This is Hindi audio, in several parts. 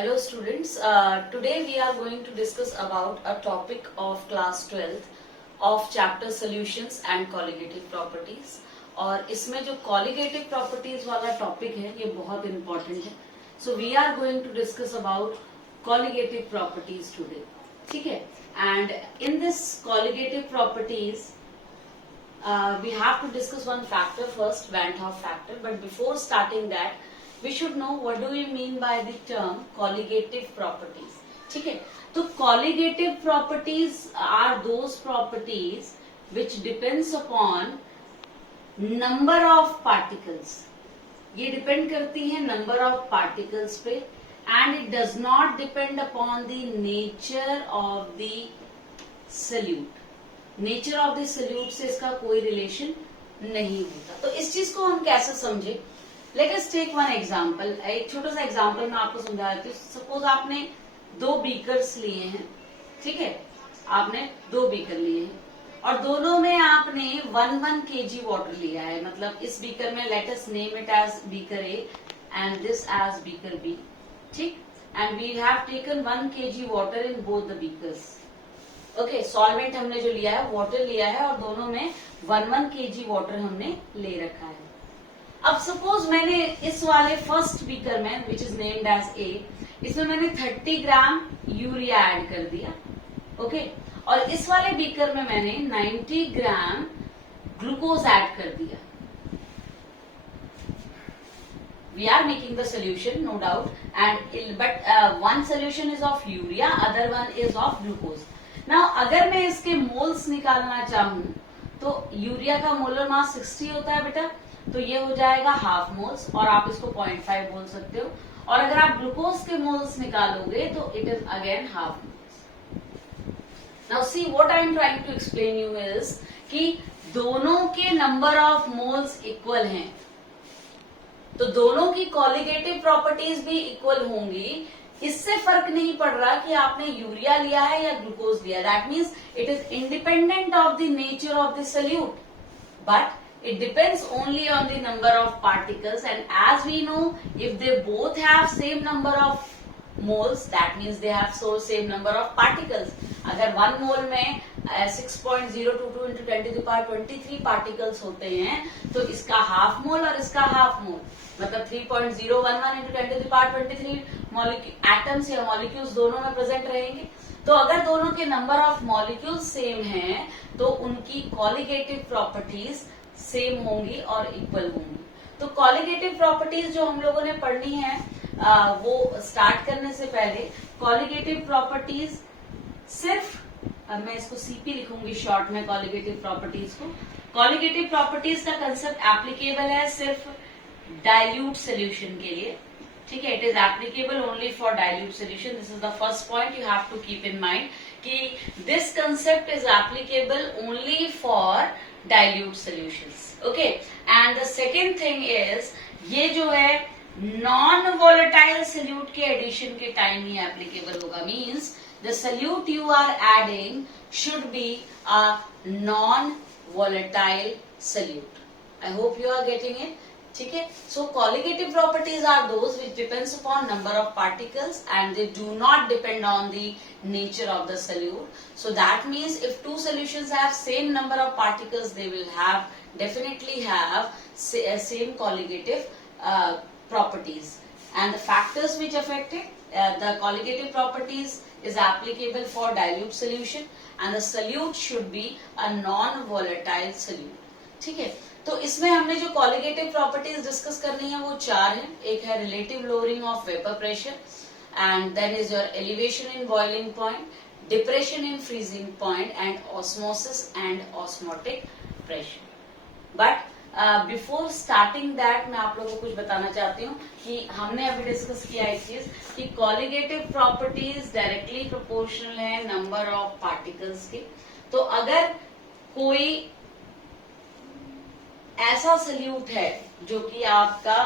Hello students, today we are going to discuss about a topic of class 12th of chapter solutions and colligative properties. और इसमें जो colligative properties वाला topic है ये बहुत important है. So we are going to discuss about colligative properties today. ठीक है? And in this colligative properties we have to discuss one factor first, Van 't Hoff factor. But before starting that, we should know what do we mean by the term colligative properties. ठीक है? तो colligative properties are those properties which depends upon number of particles. ये depend करती है number of particles पे, and it does not depend upon the nature of the solute. Nature of the solute से इसका कोई रिलेशन नहीं होता. तो इस चीज को हम कैसे समझे? Let us take one example. एक छोटा सा एग्जांपल मैं आपको समझा देती हूँ. सपोज आपने 2 बीकर्स लिए हैं. ठीक है? आपने 2 बीकर लिए हैं और दोनों में आपने 1 kg वाटर लिया है. मतलब इस बीकर में let us name it as beaker A and this as beaker B. ठीक? And we have taken 1 kg water in both the beakers. Okay, solvent हमने जो लिया है वाटर लिया है और दोनों में 1 kg वाटर हमने ले रखा है. अब सपोज मैंने इस वाले फर्स्ट बीकर में which is named as A, इसमें मैंने 30 ग्राम यूरिया ऐड कर दिया. ओके, और इस वाले बीकर में मैंने 90 ग्राम ग्लूकोज ऐड कर दिया. We are making the solution, no doubt, but one solution is of urea, other one is of glucose. Now, अगर मैं इसके मोल्स निकालना चाहूं तो यूरिया का मोलर मास 60 होता है बेटा, तो ये हो जाएगा हाफ मोल्स और आप इसको 0.5 बोल सकते हो. और अगर आप ग्लूकोज के मोल्स निकालोगे तो it is again half moles. Now see what I am trying to explain you is कि दोनों के नंबर ऑफ मोल्स इक्वल हैं, तो दोनों की कॉलिगेटिव प्रॉपर्टीज भी इक्वल होंगी. इससे फर्क नहीं पड़ रहा कि आपने यूरिया लिया है या ग्लूकोज लिया. That means it is independent of the nature of the solute, but it depends only on the number of particles. And as we know, if they both have same number of moles, that means they have so same number of particles. अगर 1 mole में 6.022 into 10 to the power 23 particles होते हैं तो इसका हाफ मोल और इसका हाफ मोल मतलब 3.011 into 10 to the power 23 atoms या मॉलिक्यूल्स दोनों में प्रेजेंट रहेंगे. तो अगर दोनों के नंबर ऑफ मॉलिक्यूल्स सेम हैं तो उनकी कॉलिगेटिव प्रॉपर्टीज सेम होंगी और इक्वल होंगी. तो कॉलिगेटिव प्रॉपर्टीज जो हम लोगों ने पढ़नी है वो स्टार्ट करने से पहले कॉलिगेटिव प्रॉपर्टीज सिर्फ, अब मैं इसको सीपी लिखूंगी शॉर्ट में कॉलिगेटिव प्रॉपर्टीज को. कॉलिगेटिव प्रॉपर्टीज का कंसेप्ट एप्लीकेबल है सिर्फ डाइल्यूट सोल्यूशन के लिए. ठीक है? It is applicable only for dilute solution. This is the first point you have to keep in mind कि this concept is applicable only for dilute solutions. Okay, and the second thing is ये जो है non volatile solute के addition के time ही applicable होगा. Means the solute you are adding should be a non volatile solute. I hope you are getting it. ठीक है? So colligative properties are those which depends upon number of particles and they do not depend on the nature of the solute. So that means if 2 solutions have same number of particles, they will definitely have same colligative properties. And the factors which affect it, the colligative properties is applicable for dilute solution and the solute should be a non-volatile solute. ठीक है? तो इसमें हमने जो कॉलिगेटिव प्रॉपर्टीज डिस्कस करनी है वो 4 हैं. एक है relative lowering of vapour pressure and then is your elevation in boiling point, depression in freezing point and osmosis and osmotic pressure. But before starting that मैं आप लोगों को कुछ बताना चाहती हूँ कि हमने अभी डिस्कस किया एक चीज कि कॉलिगेटिव प्रॉपर्टीज डायरेक्टली प्रोपोर्शनल है नंबर ऑफ पार्टिकल्स के. तो अगर कोई ऐसा सल्यूट है जो कि आपका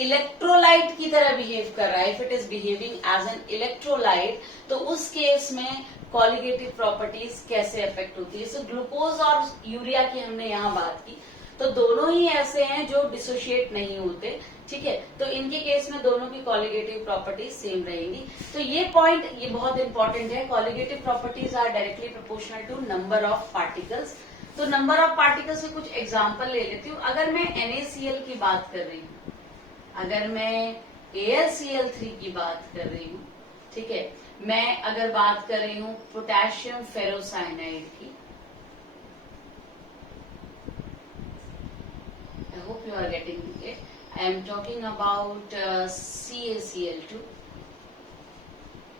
इलेक्ट्रोलाइट की तरह बिहेव कर रहा है, if it is behaving as an electrolyte, तो उस केस में कॉलिगेटिव प्रॉपर्टीज कैसे अफेक्ट होती है. सो ग्लूकोज और यूरिया की हमने यहाँ बात की. तो दोनों ही ऐसे हैं जो डिसोशिएट नहीं होते, ठीक है। तो इनके केस में दोनों की कॉलिगेटिव प्रॉपर्टीज सेम रहेंगी। तो ये पॉइंट ये बहुत इंपॉर्टेंट है, colligative properties are directly proportional to number of particles. तो नंबर ऑफ पार्टिकल्स के कुछ एग्जाम्पल ले लेती हूँ। अगर मैं NaCl की बात कर रही हूँ, अगर मैं AlCl3 की बात कर रही हूँ, ठीक है, मैं अगर बात कर रही हूँ पोटेशियम फेरोसाइनाइड की, I hope you are getting it. I am talking about CaCl2.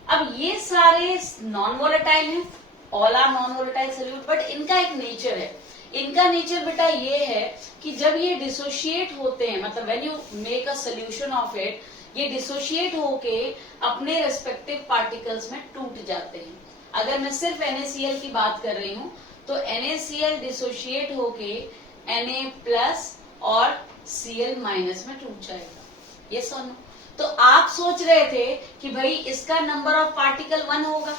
अब ये सारे नॉन वोलेटाइल हैं, all are non volatile solute, but इनका एक नेचर है। इनका नेचर बेटा ये है कि जब ये डिसोशिएट होते हैं, मतलब when you make a solution of it, ये डिसोशिएट होके अपने रेस्पेक्टिव पार्टिकल्स में टूट जाते हैं। अगर मैं सिर्फ NaCl की बात कर रही हूँ तो NaCl डिसोशिएट होके Na+ और Cl- में टूट जाएगा। ये सुनो, तो आप सोच रहे थे कि भाई इसका नंबर ऑफ पार्टिकल 1 होगा,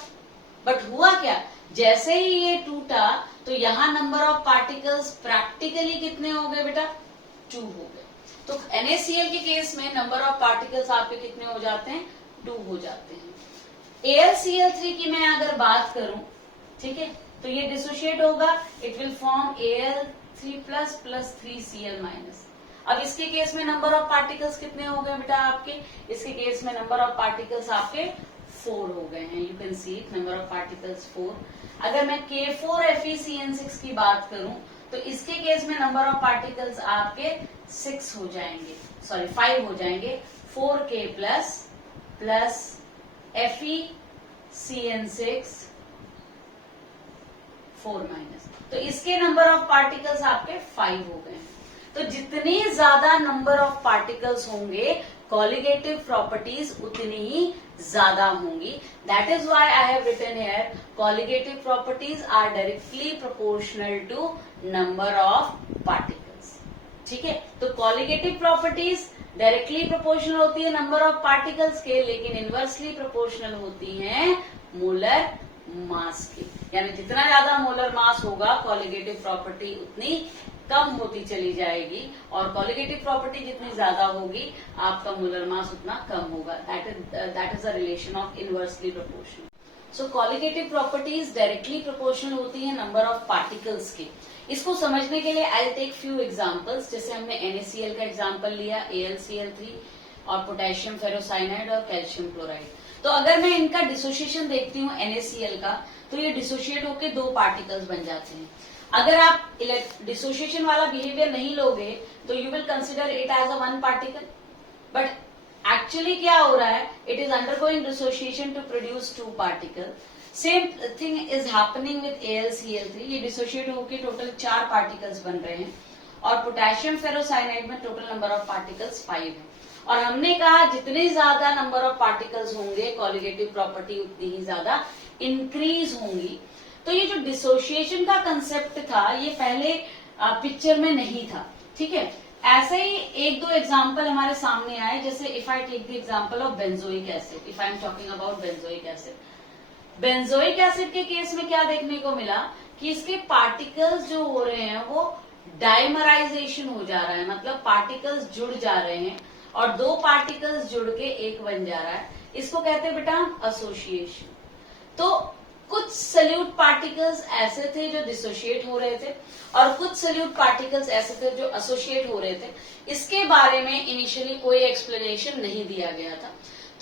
बट हुआ क्या, जैसे ही ये टूटा तो यहाँ नंबर ऑफ पार्टिकल्स प्रैक्टिकली कितने हो गए बेटा, 2 हो गए। तो NaCl के केस में नंबर ऑफ पार्टिकल्स आपके कितने हो जाते हैं, 2 हो जाते हैं। AlCl3 की मैं अगर बात करूं, ठीक है, तो ये डिसोशिएट होगा, it will form Al3+ + 3Cl-। अब इसके केस में नंबर ऑफ पार्टिकल्स कितने हो गए बेटा आपके, इसके केस में नंबर ऑफ पार्टिकल्स आपके 4 हो गए हैं। You can see number of particles 4। अगर मैं K4FeCN6 की बात करूं तो इसके केस में नंबर ऑफ पार्टिकल्स आपके 6 हो जाएंगे, सॉरी 5 हो जाएंगे। 4K प्लस FeCN6 4-, तो इसके नंबर ऑफ पार्टिकल्स आपके 5 हो गए। तो जितने ज्यादा नंबर ऑफ पार्टिकल्स होंगे, कॉलिगेटिव प्रॉपर्टीज उतनी ही ज्यादा होंगी। That is why I have written here colligative properties are directly proportional to number of particles, ठीक है। तो कॉलिगेटिव प्रॉपर्टीज डायरेक्टली प्रोपोर्शनल होती है नंबर ऑफ पार्टिकल्स के, लेकिन इनवर्सली प्रोपोर्शनल होती हैं मोलर मास की। यानी जितना ज्यादा मोलर मास होगा, कॉलिगेटिव प्रॉपर्टी उतनी कम होती चली जाएगी, और कॉलिगेटिव प्रॉपर्टी जितनी ज्यादा होगी आपका मोलर मास उतना कम होगा। That is a relation of inversely proportional. So colligative properties directly proportional होती है नंबर ऑफ पार्टिकल्स की। इसको समझने के लिए आई टेक फ्यू एग्जांपल्स, जैसे हमने NaCl का एग्जांपल लिया, AlCl3 और पोटेशियम फेरोसाइनाइड और कैल्शियम क्लोराइड। तो अगर मैं इनका डिसोसिएशन देखती हूँ NaCl का, तो ये डिसोशिएट होके 2 पार्टिकल्स बन जाते हैं। अगर आप डिसोसिएशन वाला बिहेवियर नहीं लोगे तो you will consider it as a 1 particle, but actually क्या हो रहा है, it is undergoing dissociation to produce 2 particle. Same thing is happening with AlCl3, ये डिसोशिएट होके टोटल 4 पार्टिकल्स बन रहे हैं, और पोटेशियम फेरोसाइनाइड में टोटल नंबर ऑफ पार्टिकल्स 5 है। और हमने कहा जितने ज्यादा नंबर ऑफ पार्टिकल्स होंगे, कॉलिगेटिव प्रॉपर्टी उतनी ही ज्यादा इंक्रीज होंगी। तो ये जो डिसोशिएशन का कंसेप्ट था, ये पहले पिक्चर में नहीं था, ठीक है। ऐसे ही 1-2 एग्जाम्पल हमारे सामने आए, जैसे if I take the example of benzoic acid, if I am talking about benzoic acid. Benzoic acid के केस में क्या देखने को मिला कि इसके पार्टिकल्स जो हो रहे हैं वो डाइमराइजेशन हो जा रहा है, मतलब पार्टिकल्स जुड़ जा रहे हैं, और 2 पार्टिकल्स जुड़ के एक बन जा रहा है। इसको कहते हैं बेटा एसोसिएशन। तो कुछ सल्यूट पार्टिकल्स ऐसे थे जो डिसोशिएट हो रहे थे, और कुछ सल्यूट पार्टिकल्स ऐसे थे जो एसोसिएट हो रहे थे। इसके बारे में इनिशियली कोई एक्सप्लेनेशन नहीं दिया गया था।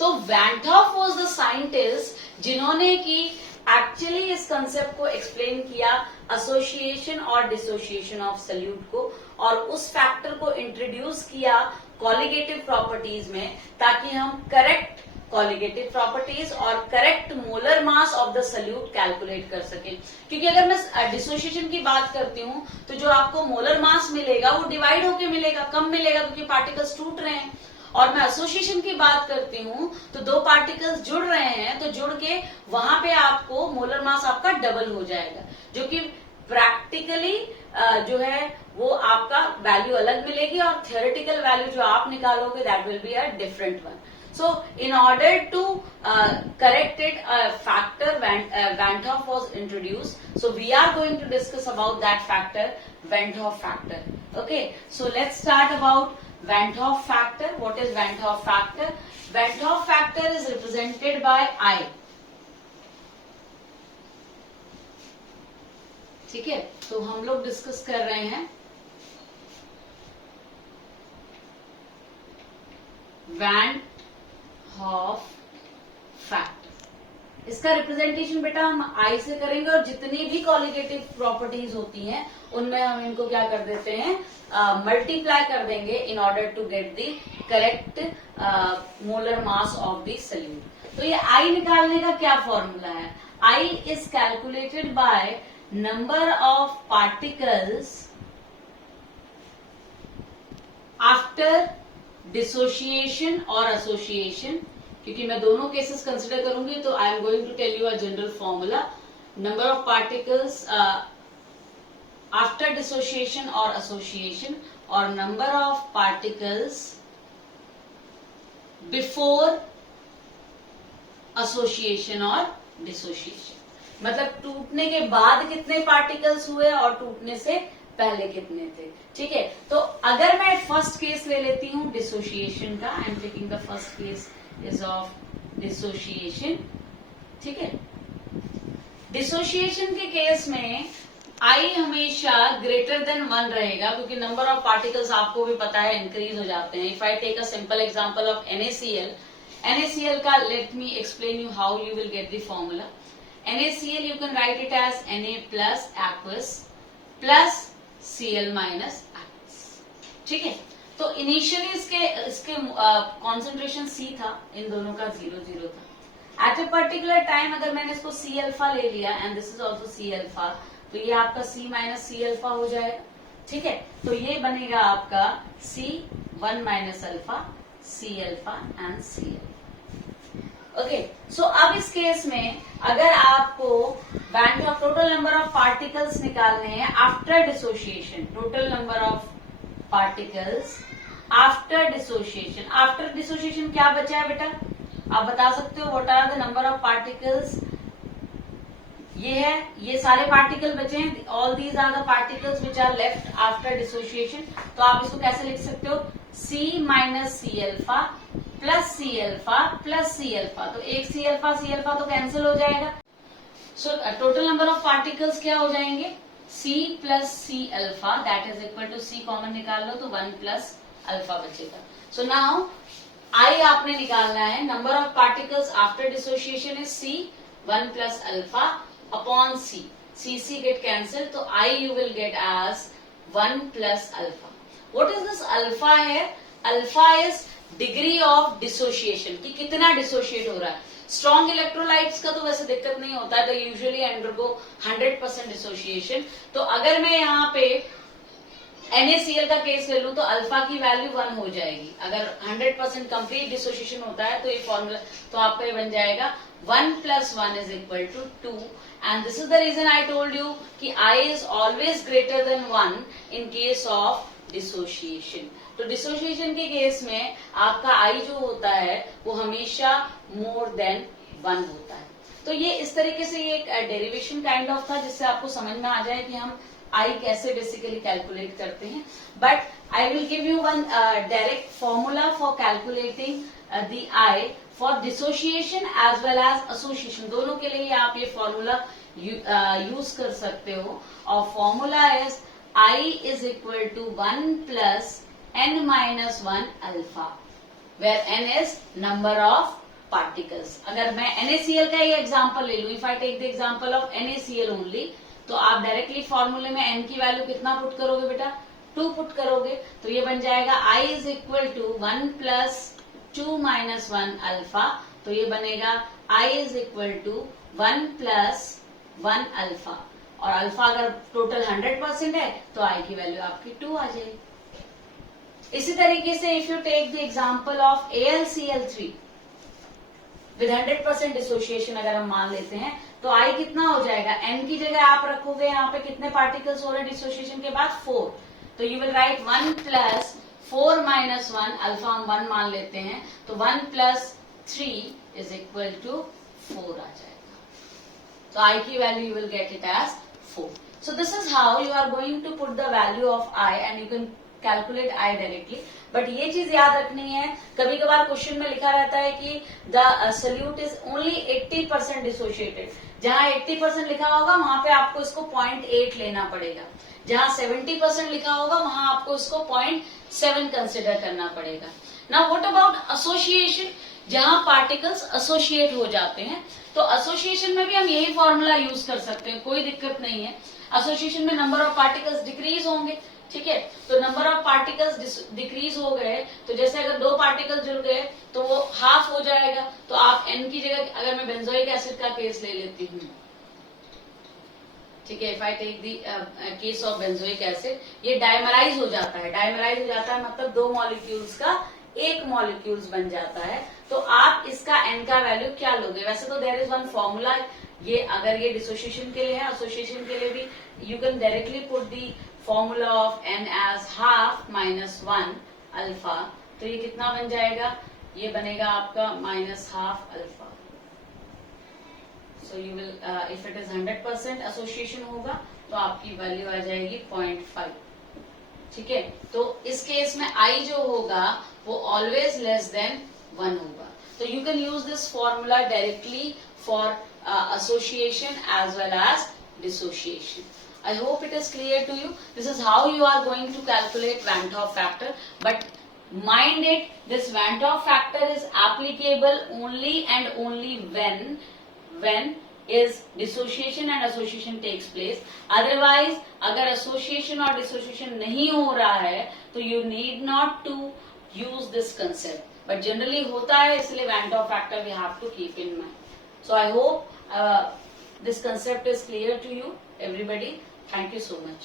तो van Hoff was the scientist जिन्होंने की एक्चुअली इस कंसेप्ट को एक्सप्लेन किया, एसोसिएशन और डिसोसिएशन ऑफ सल्यूट को, और उस फैक्टर को इंट्रोड्यूस किया कॉलिगेटिव प्रॉपर्टीज में, ताकि हम करेक्ट कॉलिगेटिव प्रॉपर्टीज और correct molar mass of the solute calculate कर सके। क्योंकि अगर मैं डिसोसिएशन की बात करती हूँ तो जो आपको मोलर मास मिलेगा वो डिवाइड होके मिलेगा, कम मिलेगा, क्योंकि पार्टिकल्स टूट रहे हैं। और मैं एसोसिएशन की बात करती हूँ तो 2 पार्टिकल्स जुड़ रहे हैं, तो जुड़ के वहां पे आपको मोलर मास आपका डबल हो जाएगा, जो कि प्रैक्टिकली जो है वो आपका वैल्यू अलग मिलेगी, और थियोरेटिकल वैल्यू जो आप निकालोगे that will be a different one. So in order to correct it, a factor Van't Hoff was introduced. So we are going to discuss about that factor, Van't Hoff factor. Okay, so let's start about Van't Hoff factor. What is Van't Hoff factor? Van't Hoff factor is represented by I. ठीक है, तो हम लोग डिस्कस कर रहे हैं वैंट हॉफ फैक्टर। इसका रिप्रेजेंटेशन बेटा हम आई से करेंगे और जितनी भी कॉलिगेटिव प्रॉपर्टीज होती हैं उनमें हम इनको क्या कर देते हैं, मल्टीप्लाई कर देंगे in order to get the correct molar mass of the solute. तो ये आई निकालने का क्या फॉर्मूला है? I is calculated by number of particles after dissociation और एसोसिएशन, क्योंकि मैं दोनों केसेस कंसिडर करूंगी तो I am going to tell you a general formula. Number of particles after dissociation और एसोसिएशन और number of particles before association और डिसोशिएशन। मतलब टूटने के बाद कितने पार्टिकल्स हुए और टूटने से पहले कितने थे। ठीक है, तो अगर मैं फर्स्ट केस ले लेती हूं डिसोशिएशन का, I am taking the first case is of dissociation. ठीक है, डिसोशिएशन के केस में आई हमेशा ग्रेटर देन 1 रहेगा, क्योंकि नंबर ऑफ पार्टिकल्स आपको भी पता है इंक्रीज हो जाते हैं। If I take a simple example of NaCl का, let me explain you how you will get the formula. NaCl you can write it as Na plus aqueous plus Cl minus aqueous। ठीक है, तो इनिशियली इसके कॉन्सेंट्रेशन C था, इन दोनों का 0 था। एट ए पर्टिकुलर टाइम अगर मैंने इसको C अल्फा ले लिया and this is also C alpha, तो ये आपका C माइनस C अल्फा हो जाएगा। ठीक है, तो ये बनेगा आपका C1 minus alpha C alpha and C alpha. Okay, so अब इस केस में अगर आपको van't Hoff total number of particles निकालने हैं after dissociation, total number of particles after dissociation. After dissociation क्या बचा है बेटा, आप बता सकते हो? What are the number of particles? ये है, ये सारे पार्टिकल बचे हैं, all these are the particles which are left after dissociation. तो आप इसको कैसे लिख सकते हो? C minus C alpha plus C alpha plus C alpha. तो एक C अल्फा तो कैंसिल हो जाएगा। So total number of particles क्या हो जाएंगे? C plus C alpha that is equal to C common निकाल लो तो 1 प्लस अल्फा बचेगा। सो नाउ I आपने निकालना है, number of particles after dissociation is C 1 plus alpha upon C get cancelled, तो I you will get as 1 plus alpha. What is this alpha here? Alpha is degree of dissociation, कि कितना डिसोशिएट हो रहा है। स्ट्रॉन्ग इलेक्ट्रोलाइट्स का तो वैसे दिक्कत नहीं होता है, तो यूजुअली अंडरगो 100% डिसोशिएशन। तो अगर मैं यहाँ पे NaCl का केस ले लूं तो अल्फा की वैल्यू 1 हो जाएगी। अगर 100% कंप्लीट डिसोशिएशन होता है तो ये फॉर्मूला तो आपका ये बन जाएगा 1 plus 1 is equal to 2, and this is the reason I told you कि I is always greater than 1 in case of dissociation। तो डिसोशिएशन के केस में आपका I जो होता है वो हमेशा more than 1 होता है। तो ये इस तरीके से ये एक डेरिवेशन काइंड ऑफ था, जिससे आपको समझ में आ जाए कि हम I कैसे बेसिकली कैलकुलेट करते हैं। But I will give you one direct formula for calculating the I for dissociation as well as association. दोनों के लिए आप ये फॉर्मूला यूज कर सकते हो, और formula is I is equal to 1 plus n minus 1 alpha, where n is number of particles। अगर मैं NaCl का ये एग्जाम्पल ले लू, if I take the example of NaCl only, तो आप डायरेक्टली फॉर्मूले में n की वैल्यू कितना पुट करोगे बेटा? 2 पुट करोगे, तो ये बन जाएगा I is equal to 1 plus 2 minus 1 alpha। तो ये बनेगा I is equal to 1 plus 1 alpha, और अल्फा अगर टोटल 100% है तो I की वैल्यू आपकी 2 आ जाएगी। इसी तरीके से if you take the example of AlCl3 with 100% dissociation अगर हम मान लेते हैं, तो I कितना हो जाएगा? n की जगह आप रखोगे यहाँ पे कितने पार्टिकल्स हो रहे हैं डिसोशिएशन के बाद? 4। तो you will write 1 plus 4 minus 1, alpha हम 1 मान लेते हैं, तो 1 प्लस 3 इज इक्वल टू 4 आ जाएगा. तो I की value you will get it as 4. So this is how you are going to put the value of I and you can calculate I directly. But ये चीज याद रखनी है, कभी कभार क्वेश्चन में लिखा रहता है कि the solute is only 80% dissociated. जहां 80% लिखा होगा वहां पे आपको इसको 0.8 लेना पड़ेगा. जहां 70% लिखा होगा वहां आपको इसको 0.7 कंसिडर करना पड़ेगा. Now what about association? जहां पार्टिकल्स एसोसिएट हो जाते हैं, तो एसोसिएशन में भी हम यही फॉर्मूला यूज कर सकते हैं, कोई दिक्कत नहीं है. एसोसिएशन में नंबर ऑफ पार्टिकल्स डिक्रीज होंगे, ठीक है. तो नंबर ऑफ पार्टिकल्स डिक्रीज हो गए, तो जैसे अगर 2 पार्टिकल्स जुड़ गए तो वो हाफ हो जाएगा. तो आप एन की जगह, अगर मैं बेंजोइक एसिड का केस ले लेती हूँ, ठीक है, if I take the case of benzoic acid, ये डायमराइज हो जाता है. डायमराइज हो जाता है मतलब 2 मॉलिक्यूल्स का 1 मॉलिक्यूल्स बन जाता है. तो आप इसका एन का वैल्यू क्या लोगे? वैसे तो देयर इज वन फॉर्मूला, ये अगर ये डिसोसिएशन के लिए है, एसोसिएशन के लिए भी you can directly put the formula of n as half minus 1 alpha. तो ये कितना बन जाएगा? ये बनेगा आपका minus half alpha. So you will, if it is 100% association होगा तो आपकी वैल्यू आ जाएगी 0.5. ठीक है. तो इस केस में I जो होगा वो ऑलवेज लेस देन 1 होगा. तो you can use this formula directly for association as well as dissociation. I hope it is clear to you. This is how you are going to calculate Van 't Hoff factor. But mind it, this Van 't Hoff factor is applicable only and only when is dissociation and association takes place. Otherwise, अगर association और dissociation नहीं हो रहा है, तो you need not to use this concept. But generally होता है, इसलिए Van 't Hoff factor we have to keep in mind. So I hope this concept is clear to you, everybody. Thank you so much.